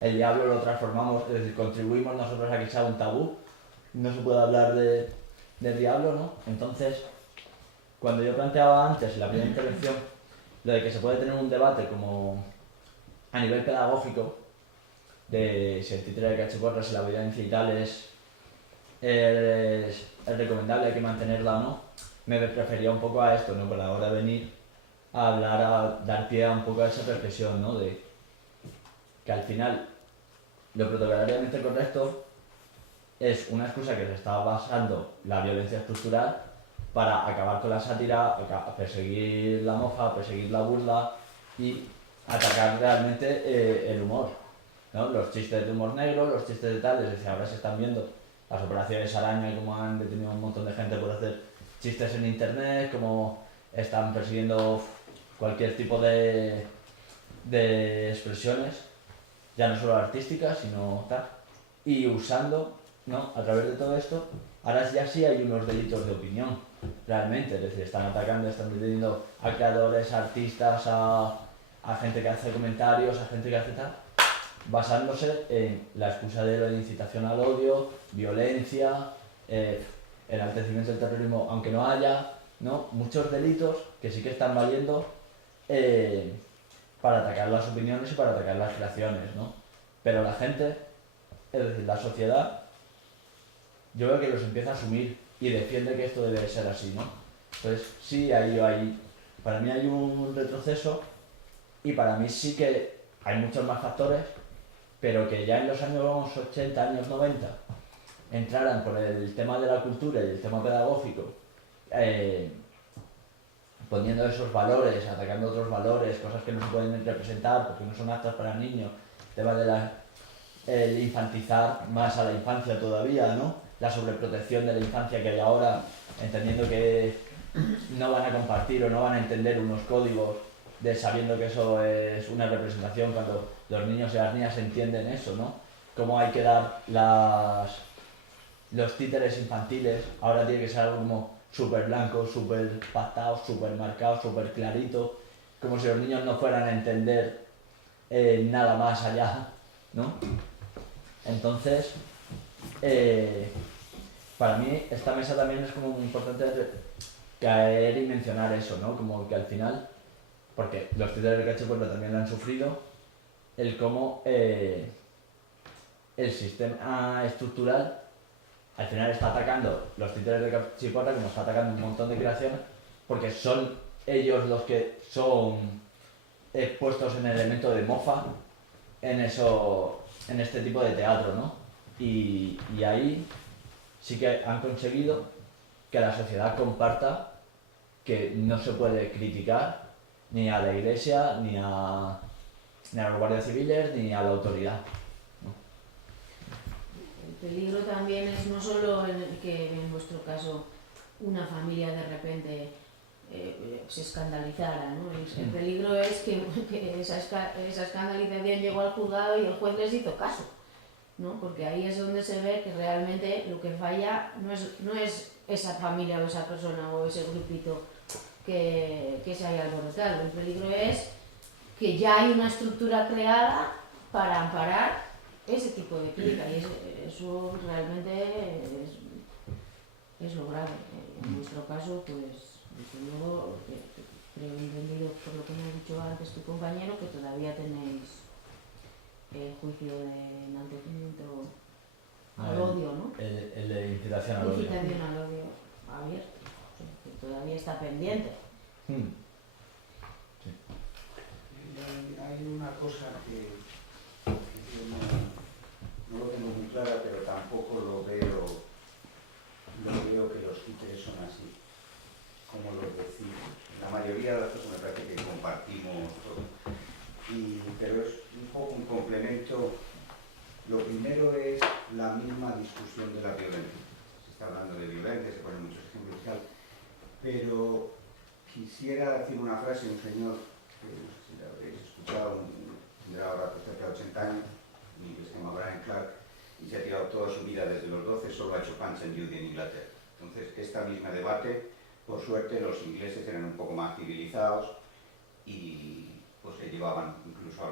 el diablo lo transformamos, es decir, contribuimos nosotros a que sea un tabú, no se puede hablar del diablo, ¿no? Entonces, cuando yo planteaba antes, en la primera intervención, lo de que se puede tener un debate como a nivel pedagógico, de si el títere de cachiporras y la violencia y tal es recomendable, hay que mantenerla o no, me refería un poco a esto, ¿no? Por la hora de venir a hablar, a dar pie a un poco a esa reflexión, ¿no? De que al final lo protocolariamente correcto es una excusa que se está basando la violencia estructural para acabar con la sátira, perseguir la mofa, perseguir la burla y atacar realmente el humor, ¿no? Los chistes de humor negro, los chistes de tal, es decir, ahora se están viendo las operaciones araña y cómo han detenido a un montón de gente por hacer chistes en internet, cómo están persiguiendo cualquier tipo de expresiones, ya no solo artísticas, sino tal, y usando, ¿no? A través de todo esto, ahora ya sí hay unos delitos de opinión, realmente, es decir, están atacando, están deteniendo a creadores, a artistas, a gente que hace comentarios, a gente que hace tal, basándose en la excusa de la incitación al odio, violencia, enaltecimiento del terrorismo, aunque no haya, ¿no? Muchos delitos que sí que están valiendo eh, para atacar las opiniones y para atacar las creaciones, ¿no? Pero la gente, es decir, la sociedad, yo creo que los empieza a asumir y defiende que esto debe ser así, ¿no? Entonces, sí, para mí hay un retroceso y para mí sí que hay muchos más factores, pero que ya en los años 80, años 90, entraran por el tema de la cultura y el tema pedagógico, eh, poniendo esos valores, atacando otros valores, cosas que no se pueden representar porque no son aptas para niños, tema de el infantizar más a la infancia todavía, ¿no? La sobreprotección de la infancia que hay ahora, entendiendo que no van a compartir o no van a entender unos códigos de sabiendo que eso es una representación cuando los niños y las niñas entienden eso, ¿no? Cómo hay que dar los títeres infantiles, ahora tiene que ser algo como súper blanco, súper pactado, súper marcado, súper clarito, como si los niños no fueran a entender nada más allá, ¿no? Entonces, eh, para mí esta mesa también es como muy importante caer y mencionar eso, ¿no? Como que al final, porque los títeres de Cachiporra también lo han sufrido, el cómo el sistema estructural al final está atacando los títeres de Cachiporra como está atacando un montón de creaciones, porque son ellos los que son expuestos en el elemento de mofa en este tipo de teatro, ¿no? Y ahí sí que han conseguido que la sociedad comparta que no se puede criticar ni a la iglesia, ni a los guardias civiles, ni a la autoridad. ¿No? El peligro también es no solo que en vuestro caso una familia de repente se escandalizara, ¿no? El peligro es que esa escandalización llegó al juzgado y el juez les hizo caso, ¿no? Porque ahí es donde se ve que realmente lo que falla no es esa familia o esa persona o ese grupito que se haya alborotado. El peligro es que ya hay una estructura creada para amparar ese tipo de crítica y eso realmente es lo grave. En nuestro caso, pues, desde luego, creo entendido por lo que me ha dicho antes tu compañero, que todavía tenéis el juicio de enaltecimiento al odio, ¿no? El de incitación al odio. Incitación al odio abierto, o sea, que todavía está pendiente. Sí. Hay una cosa que yo no lo tengo muy clara, pero tampoco lo veo que los títeres son así, como los decimos. La mayoría de las cosas me parece que compartimos todo. Pero es un poco un complemento. Lo primero es la misma discusión de la violencia. Se está hablando de violencia, se ponen muchos ejemplos y tal, pero quisiera decir una frase de un señor que no sé si la habréis escuchado, tendrá ahora cerca de 80 años, que se llama Brian Clark, y se ha tirado toda su vida desde los 12, solo ha hecho Punch and Judy en Inglaterra. Entonces, esta misma debate, por suerte, los ingleses eran un poco más civilizados y pues se llevaban incluso a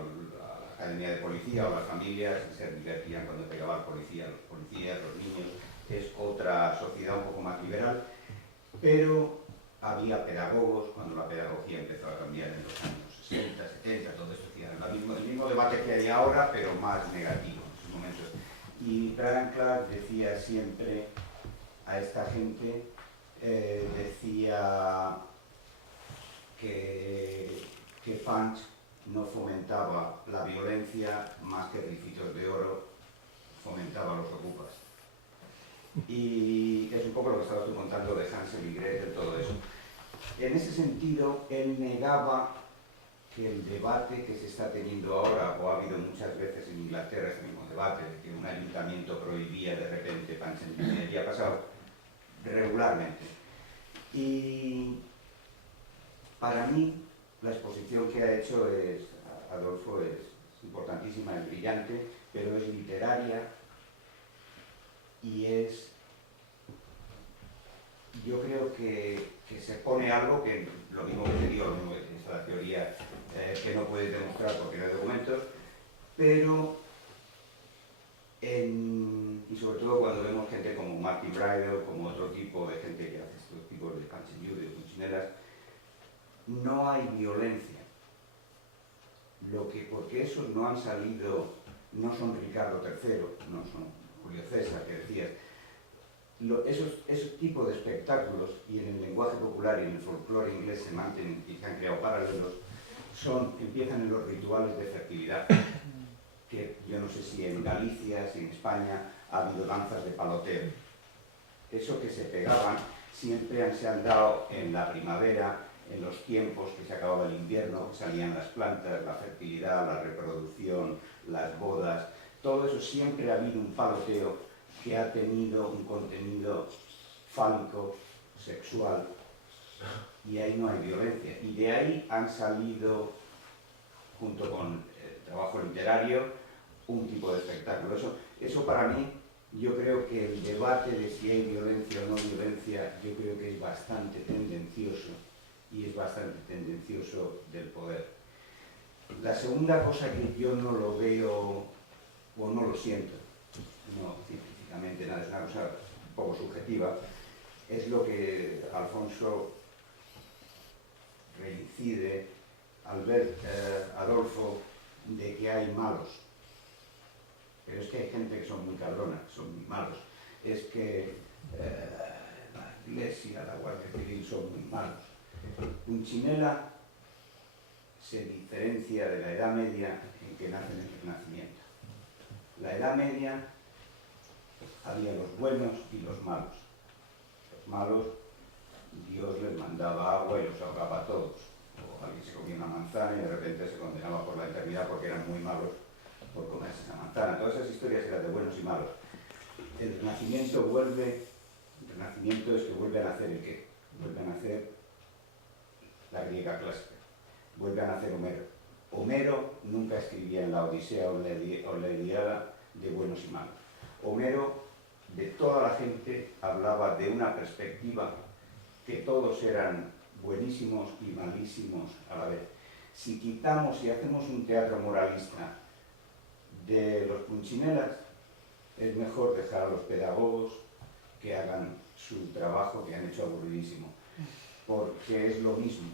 academia de policía o las familias se divertían cuando pegaba al policía, los policías, los niños. Es otra sociedad un poco más liberal, pero había pedagogos cuando la pedagogía empezó a cambiar en los años 60, 70, todo esto hacía el mismo debate que hay ahora, pero más negativo en esos momentos. Y Brian Clark decía siempre a esta gente, decía que Punch no fomentaba la violencia más que Ricitos de Oro fomentaba a los ocupas. Y es un poco lo que estabas tú contando de Hansel y Gretel, todo eso. En ese sentido, él negaba que el debate que se está teniendo ahora, o ha habido muchas veces en Inglaterra ese mismo debate, de que un ayuntamiento prohibía de repente Punch and Judy, y ha pasado regularmente. Y para mí, la exposición que ha hecho Adolfo es importantísima, es brillante, pero es literaria y es, yo creo que se pone algo que, lo mismo que te digo, lo mismo que es la teoría que no puedes demostrar porque no hay documentos, pero y sobre todo cuando vemos gente como Martin Bridle, como otro tipo de gente que hace estos tipos de Punch and Judy, de Pulchinelas, no hay violencia. Porque esos no han salido, no son Ricardo III, no son Julio César, que decías. Esos tipos de espectáculos, y en el lenguaje popular y en el folclore inglés se mantienen y se han creado paralelos, empiezan en los rituales de fertilidad. Que yo no sé si en Galicia, si en España ha habido danzas de paloteo. Eso que se pegaban siempre se han dado en la primavera, en los tiempos que se acababa el invierno, que salían las plantas, la fertilidad, la reproducción, las bodas, todo eso siempre ha habido un paloteo que ha tenido un contenido fálico, sexual, y ahí no hay violencia. Y de ahí han salido, junto con el trabajo literario, un tipo de espectáculo. Eso para mí, yo creo que el debate de si hay violencia o no violencia, yo creo que es bastante tendencioso, y es bastante tendencioso del poder. La segunda cosa que yo no lo veo, o no lo siento, no científicamente nada, es una cosa un poco subjetiva, es lo que Alfonso reincide al ver Adolfo, de que hay malos. Pero es que hay gente que son muy cabronas, son muy malos. Es que la Iglesia, la Guardia Civil son muy malos. Pulcinella se diferencia de la Edad Media en que nace en el Renacimiento. La Edad Media había los buenos y los malos. Los malos, Dios les mandaba agua y los ahogaba a todos. O alguien se comía una manzana y de repente se condenaba por la eternidad porque eran muy malos por comerse esa manzana. Todas esas historias eran de buenos y malos. El Renacimiento es que vuelve a nacer el qué? Vuelve a nacer la griega clásica. Vuelve a nacer Homero. Homero nunca escribía en la Odisea o la Ilíada de buenos y malos. Homero, de toda la gente, hablaba de una perspectiva que todos eran buenísimos y malísimos a la vez. Si quitamos y hacemos un teatro moralista de los Pulchinelas, es mejor dejar a los pedagogos que hagan su trabajo que han hecho aburridísimo, porque es lo mismo.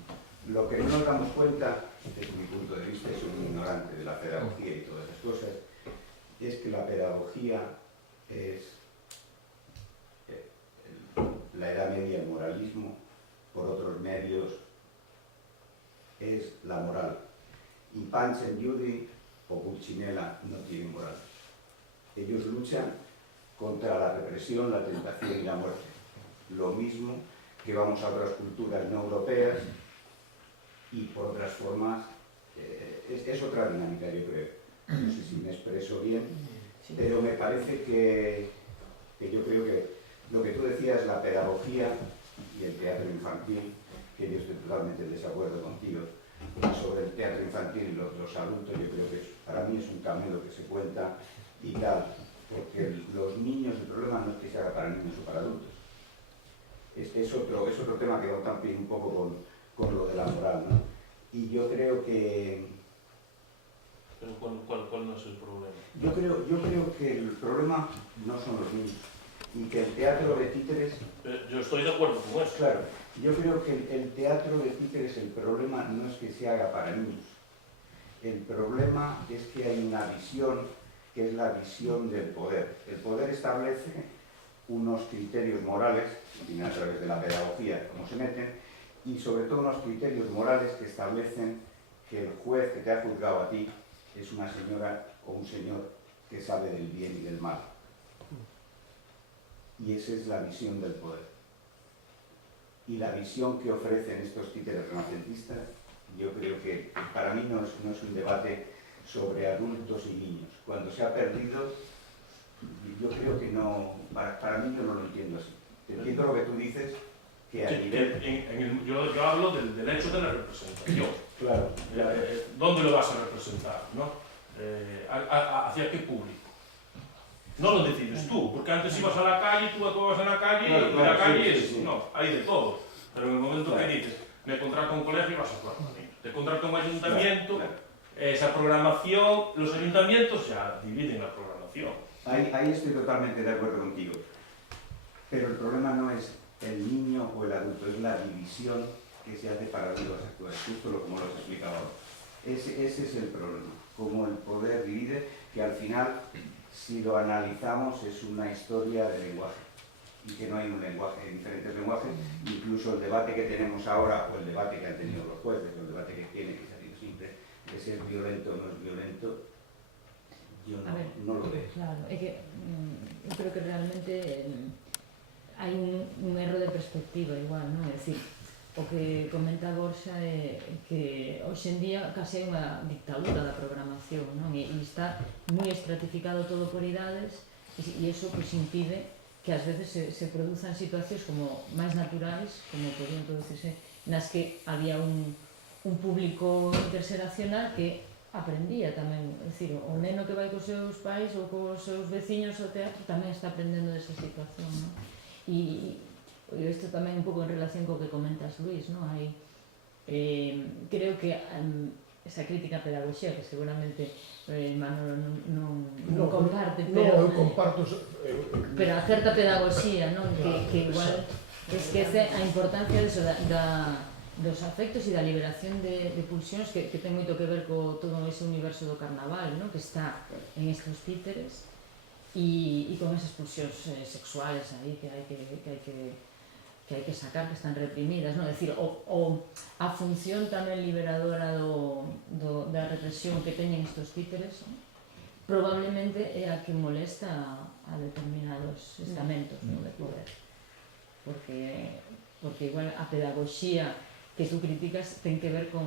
Lo que no nos damos cuenta, desde mi punto de vista, soy un ignorante de la pedagogía y todas esas cosas, es que la pedagogía es la Edad Media, el moralismo, por otros medios, es la moral. Y Punch and Judy o Pulcinella no tienen moral. Ellos luchan contra la represión, la tentación y la muerte. Lo mismo que vamos a otras culturas no europeas y por otras formas, es otra dinámica, yo creo. No sé si me expreso bien, pero me parece que yo creo que lo que tú decías, la pedagogía y el teatro infantil, que yo estoy totalmente en desacuerdo contigo, sobre el teatro infantil y los adultos, yo creo que para mí es un camelo que se cuenta y tal, porque los niños, el problema no es que se haga para niños o para adultos. Es otro tema que va también un poco con lo de la moral, ¿no? Y yo creo que Pero ¿cuál no es el problema? Yo creo que el problema no son los niños y que el teatro de títeres, Yo estoy de acuerdo con eso. claro, yo creo que el teatro de títeres, el problema no es que se haga para niños. El problema es que hay una visión que es la visión del poder. El poder establece unos criterios morales, a través de la pedagogía, cómo se meten, y sobre todo unos criterios morales que establecen que el juez que te ha juzgado a ti es una señora o un señor que sabe del bien y del mal. Y esa es la visión del poder. Y la visión que ofrecen estos títeres renacentistas, yo creo que para mí no es un debate sobre adultos y niños. Cuando se ha perdido, yo creo que no, para mí yo no lo entiendo así. Te entiendo lo que tú dices, que a nivel... Yo hablo del hecho de la representación. Claro, claro. ¿Dónde lo vas a representar? ¿No? ¿Hacia qué público? No lo decides tú, porque antes ibas a la calle, tú actuabas en la calle, Claro, y la calle sí. no, hay de todo. Pero en el momento que dices, me contrato un colegio, vas a actuar con ellos. Te contrato un ayuntamiento, esa programación, los ayuntamientos ya dividen la programación. Ahí estoy totalmente de acuerdo contigo. Pero el problema no es el niño o el adulto, es la división que se hace para los actores, justo como lo has explicado ahora. Ese es el problema, como el poder divide, que al final, si lo analizamos, es una historia de lenguaje, y que no hay un lenguaje, diferentes lenguajes, incluso el debate que tenemos ahora, o el debate que han tenido los jueces, o el debate que tiene, que se ha tenido siempre, de si es violento o no es violento, yo no lo veo. Claro, é que eu creo que realmente hai un erro de perspectiva igual, non? É dicir, o que comenta Borja é que hoxe en día case hai unha dictadura da programación, non? E está moi estratificado todo por idades e iso pues, impide que ás veces se produzan situacións como máis naturais, como podían producirse, nas que había un público interxeracional que aprendía tamén, é dicir, o neno que vai cos seus pais ou cos seus veciños ao teatro tamén está aprendendo desa situación, non? E isto tamén un pouco en relación co que comentas, Luís, non? Hai, creo que esa crítica a pedagogía que seguramente Manolo non comparte, pero eu comparto, pero a certa pedagogía, non? Que igual esquece a importancia diso, dos afectos e da liberación de pulsións que ten moito que ver co todo ese universo do carnaval, non? Que está en estos títeres e con esas pulsións sexuales aí que hai que sacar, que están reprimidas, non? É dicir, a función tamén liberadora da represión que teñen estos títeres, non? Probablemente é a que molesta a determinados estamentos, non? De poder. Porque igual a pedagogía que tú criticas ten que ver con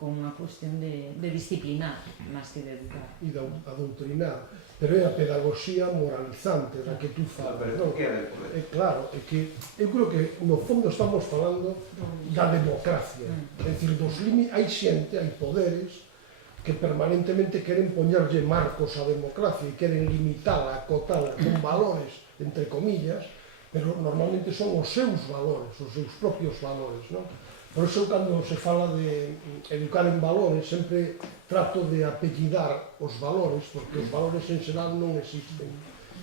unha cuestión de disciplinar, máis que de educar. E de adoutrinar, pero é a pedagogía moralizante da que tú falas, non? É claro, é que eu creo que no fondo estamos falando da democracia, é dicir, hai xente, hai poderes que permanentemente queren poñerlle marcos á democracia e queren limitala, acotala con valores, entre comillas, pero normalmente son os seus valores, os seus propios valores, non? Por iso, cando se fala de educar en valores, sempre trato de apellidar os valores, porque os valores en xeral non existen.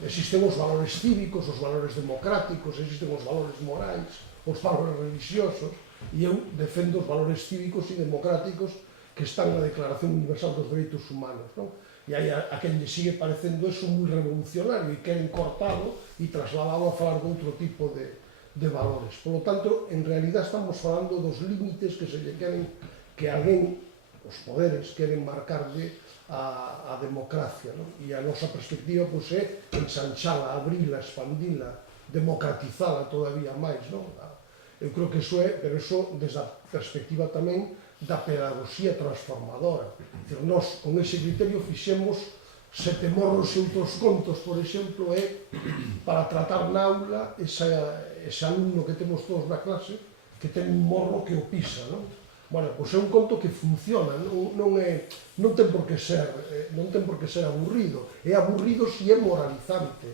Existen os valores cívicos, os valores democráticos, existen os valores morais, os valores religiosos, e eu defendo os valores cívicos e democráticos que están na Declaración Universal dos Dereitos Humanos, non? E hai a quen lle sigue parecendo eso moi revolucionario e queren cortado e trasladado a falar de outro tipo de valores. Por lo tanto, en realidad estamos falando dos límites que se lle queren, que alguén, os poderes, queren marcarlle a democracia, non? E a nosa perspectiva pois, é ensanchala, abrila, expandila, democratizala todavía máis, non? Eu creo que iso é, pero iso desde a perspectiva tamén da pedagogía transformadora. Dicir, nós, con ese criterio, fixemos Sete morros e outros contos, por exemplo, é para tratar na aula ese alumno que temos todos na clase que ten un morro que o pisa, non? Bueno, pois é un conto que funciona, non ten por que ser aburrido. É aburrido se é moralizante,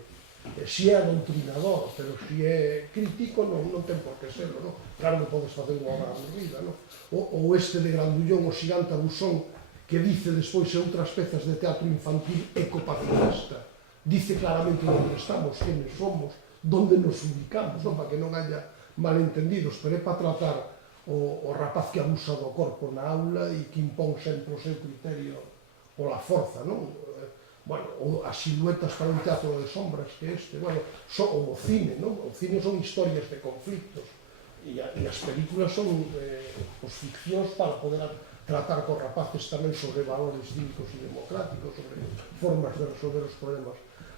se é adoctrinador, pero se é crítico non ten por que serlo, non? Claro, non podes facer unha obra aburrida, non? Ou este de Grandullón, o xigante abusón, que dice despois en outras pezas de teatro infantil ecopacifista, dice claramente onde estamos, quenes somos, onde nos ubicamos, non? Para que non haya malentendidos, pero é para tratar o rapaz que abusa do corpo na aula e que impón sempre o seu criterio pola forza, non? Bueno, ou as siluetas para un teatro de sombras que este, bueno, ou o cine, non? O cine son historias de conflictos e as películas son ficcións para poder tratar con rapaces tamén sobre valores cívicos e democráticos, sobre formas de resolver os problemas.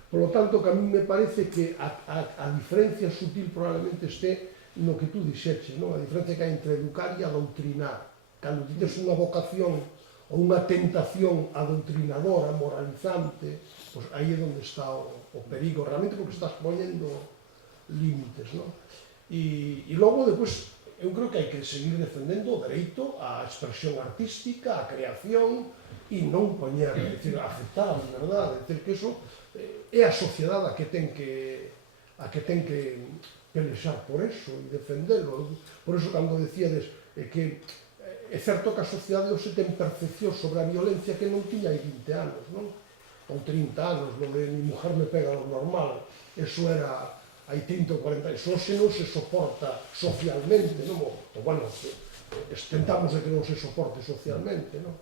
Por lo tanto, que a mí me parece que a diferencia sutil probablemente este no que tú dixeches, non? A diferencia que hai entre educar e adoutrinar. Cando tienes unha vocación ou unha tentación adoctrinadora, moralizante, pois aí é onde está o perigo, realmente porque estás poñendo límites, non? E logo, depois, eu creo que hai que seguir defendendo o dereito á expresión artística, á creación, e non poñer, é dicir, aceptar, verdad? É dicir, que iso é a sociedade a que ten que pelexar por eso e defendelo. Por eso, cando decíades que é certo que a sociedade hoxe ten percepción sobre a violencia que non tiña hai 20 anos, non? Ou 30 anos, non de mi mujer me pega lo normal, eso era hai 30 ou 40 anos, hoxe non se soporta socialmente, non? O bueno, tentamos de que non se soporte socialmente, non?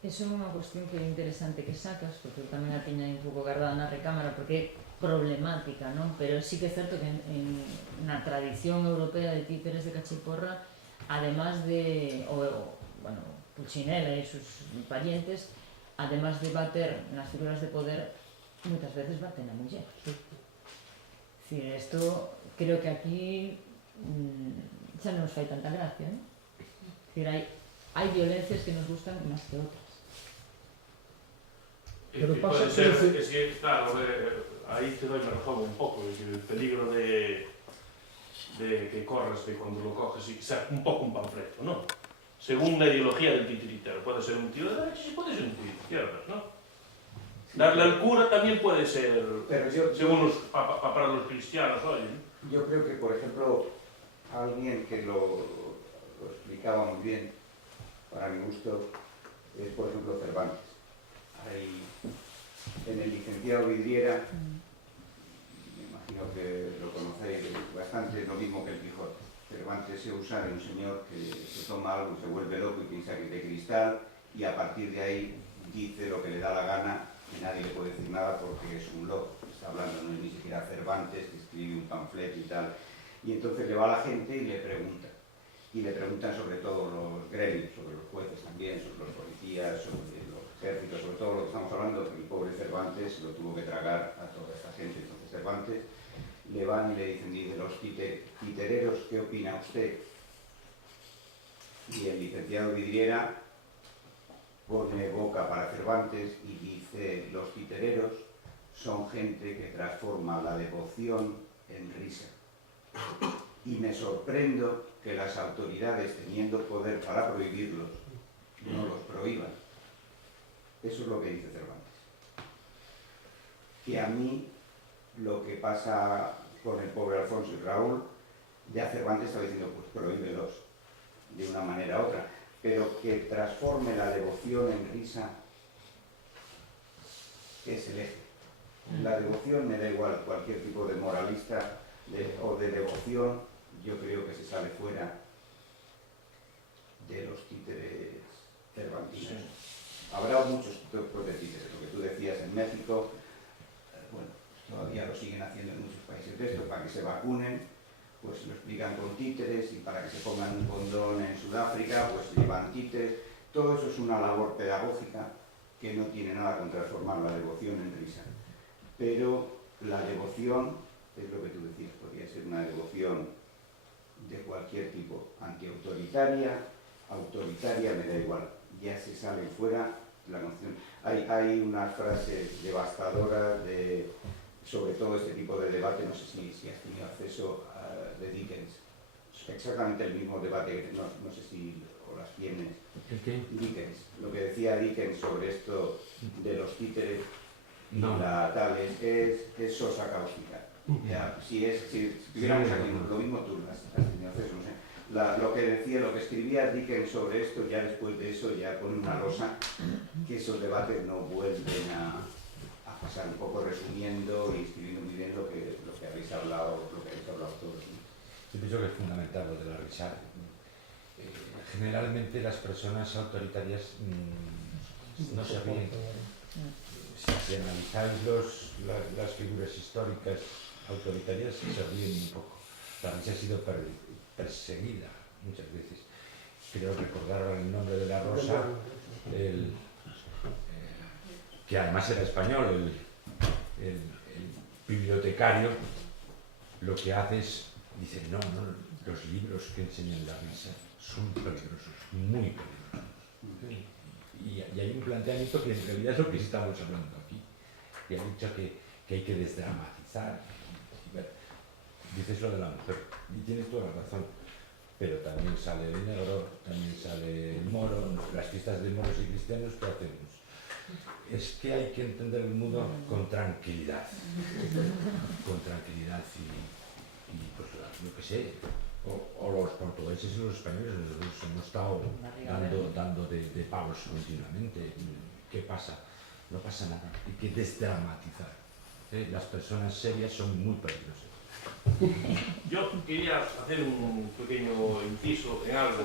Eso é unha cuestión que é interesante que sacas, porque eu tamén a tiña un pouco guardada na recámara, porque é problemática, non? Pero sí que é certo que na tradición europea de títeres de Cachiporra, además de, bueno, Pulcinella e sus parientes, además de bater nas figuras de poder, moitas veces baten a muller. É dicir, isto creo que aquí xa non nos fai tanta gracia, non? É dicir, hai violencias que nos gustan máis que outras. Pero pasa pode ser, es que, claro, aí te doy razón un pouco, es decir, el peligro de que corres de cuando lo coges y ser un poco un panfleto, ¿no? Según la ideología del titiritero, puede ser un tío de derechas y puede ser un tío de izquierdas, ¿no? Sí, darle al cura también puede ser, según para los cristianos, oye. Yo creo que, por ejemplo, alguien que lo explicaba muy bien, para mi gusto, es, por ejemplo, Cervantes. Hay, en el licenciado Vidriera, me imagino que lo conocéis bastante, lo mismo que el Quijote. Cervantes se usa de un señor que se toma algo y se vuelve loco y piensa que es de cristal, y a partir de ahí dice lo que le da la gana y nadie le puede decir nada porque es un loco. Está hablando, no es ni siquiera Cervantes, que escribe un panfleto y tal. Y entonces le va a la gente y le pregunta. Y le preguntan sobre todo los gremios, sobre los jueces también, sobre los policías, sobre los ejércitos, sobre todo lo que estamos hablando, que el pobre Cervantes lo tuvo que tragar a toda esta gente. Entonces Cervantes le van y le dicen, dice, los titereros, ¿qué opina usted? Y el licenciado Vidriera pone boca para Cervantes y dice, los titereros son gente que transforma la devoción en risa. Y me sorprendo que las autoridades, teniendo poder para prohibirlos, no los prohíban. Eso es lo que dice Cervantes. Que a mí, lo que pasa con el pobre Alfonso y Raúl, ya Cervantes estaba diciendo, pues prohíbelos de una manera u otra, pero que transforme la devoción en risa es el eje. La devoción, me da igual cualquier tipo de moralista o de devoción, yo creo que se sale fuera de los títeres cervantinos. Habrá muchos tipos de títeres, lo que tú decías en México, bueno, todavía lo siguen haciendo en muchos países de esto, para que se vacunen, pues lo explican con títeres, y para que se pongan un condón en Sudáfrica, pues llevan títeres. Todo eso es una labor pedagógica que no tiene nada con transformar la devoción en risa. Pero la devoción, es lo que tú decías, podría ser una devoción de cualquier tipo, antiautoritaria, autoritaria, me da igual, ya se sale fuera la noción. Hay unas frases devastadoras sobre todo este tipo de debate, no sé si has tenido acceso de Dickens, exactamente el mismo debate, que no sé si o las tienes. ¿El qué? Dickens, lo que decía Dickens sobre esto de los títeres, no. La tal es sosa cáustica. Ya, si tuviéramos aquí lo mismo, tú has tenido acceso, no sé. lo que decía, lo que escribía Dickens sobre esto, ya después de eso ya pone una losa, que esos debates no vuelven a pasar, un poco resumiendo y escribiendo muy bien lo que habéis hablado todos, ¿no? Yo pienso que es fundamental lo de la risa. Generalmente las personas autoritarias no se ríen. Si analizáis las figuras históricas autoritarias, se ríen un poco. La risa ha sido perseguida muchas veces. Creo recordar El nombre de la rosa, que además era español, el bibliotecario, lo que hace es, dice, no, los libros que enseñan la risa son peligrosos, muy peligrosos. Y hay un planteamiento que en realidad es lo que estamos hablando aquí. Y ha dicho que hay que desdramatizar. Y bueno, dices lo de la mujer, y tienes toda la razón. Pero también sale el negro, también sale el moro, las fiestas de moros y cristianos, ¿qué hacemos? Es que hay que entender el mundo con tranquilidad. Con tranquilidad y pues yo qué sé. O los portugueses y los españoles los hemos estado dando de pavos continuamente. ¿Qué pasa? No pasa nada. Hay que desdramatizar. Las personas serias son muy peligrosas. Yo quería hacer un pequeño inciso en algo,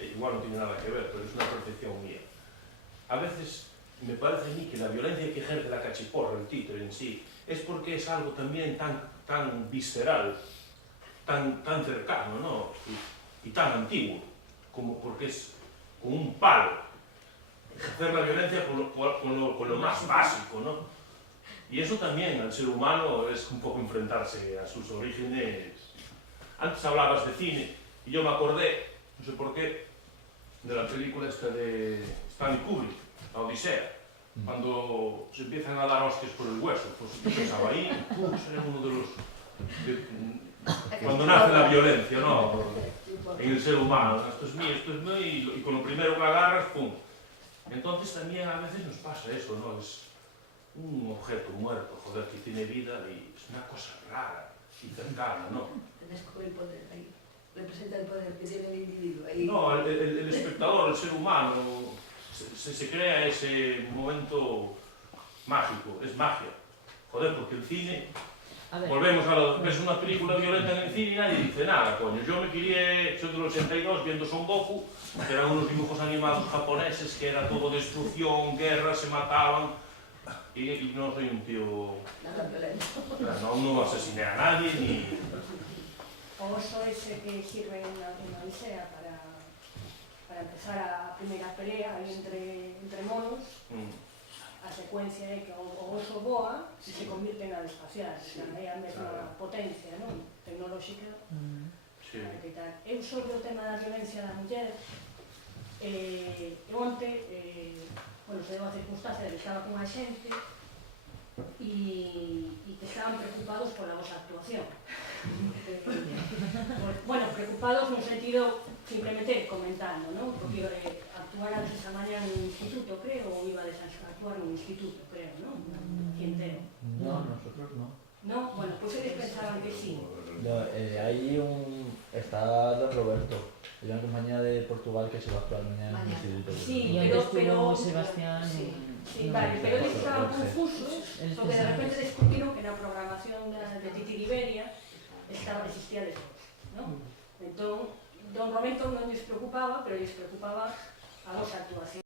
igual no tiene nada que ver, pero es una percepción mía. A veces me parece a mí que la violencia que ejerce la cachiporra, el títere en sí, es porque es algo también tan visceral, tan cercano, ¿no? Y tan antiguo, como porque es como un palo. Ejercer la violencia con lo más básico, ¿no? Y eso también al ser humano es un poco enfrentarse a sus orígenes. Antes hablabas de cine y yo me acordé, no sé por qué, de la película esta de Stanley Kubrick, La Odisea, cuando se empiezan a dar hostias por el hueso. Pues yo pensaba ahí, será uno de los... cuando nace la violencia, ¿no? En el ser humano, esto es mío, y con lo primero que agarras, ¡pum! Entonces también a veces nos pasa eso, ¿no? Es un objeto muerto, joder, que tiene vida y es una cosa rara y cercana, ¿no? Descubre el poder ahí, representa el poder que tiene el individuo ahí. No, el espectador, el ser humano, se crea ese momento mágico, es magia. Joder, porque el cine... Volvemos a lo ves una película violenta en el cine y nadie dice nada, coño. Yo me crié, soy del 82, viendo Son Goku, que eran unos dibujos animados japoneses, que era todo destrucción, guerra, se mataban, y no soy un tío... Nada violento. No asesiné a nadie, ni... O oso ese que sirve en la Odisea para empezar a primera pelea ahí entre monos. A secuencia é que o oso boa e se convirte na espacial, é a mesma potencia, non? Tecnolóxica. Eu sobre o tema da violencia da muller, onte, se deu a circunstancia de que estaba con a xente e que estaban preocupados pola vosa actuación. Bueno, preocupados no sentido simplemente comentando, non? Porque actuaran esa mañana en un instituto, creo, ou iba a actuar en un instituto, creo, non? Aquí entero. No, nosotros no. No, bueno, pues ellos pensaban que sí. No, está Don Roberto, hay una compañía de Portugal que se va a actuar mañana en el instituto. Sí, pero Sebastián... Sí, vale, pero ellos estaban confusos porque de repente descubrieron que na programación de Titi Liberia existía despois, non? Entón, Don Roberto non lles preocupaba, pero lles preocupaba a vosa actuación.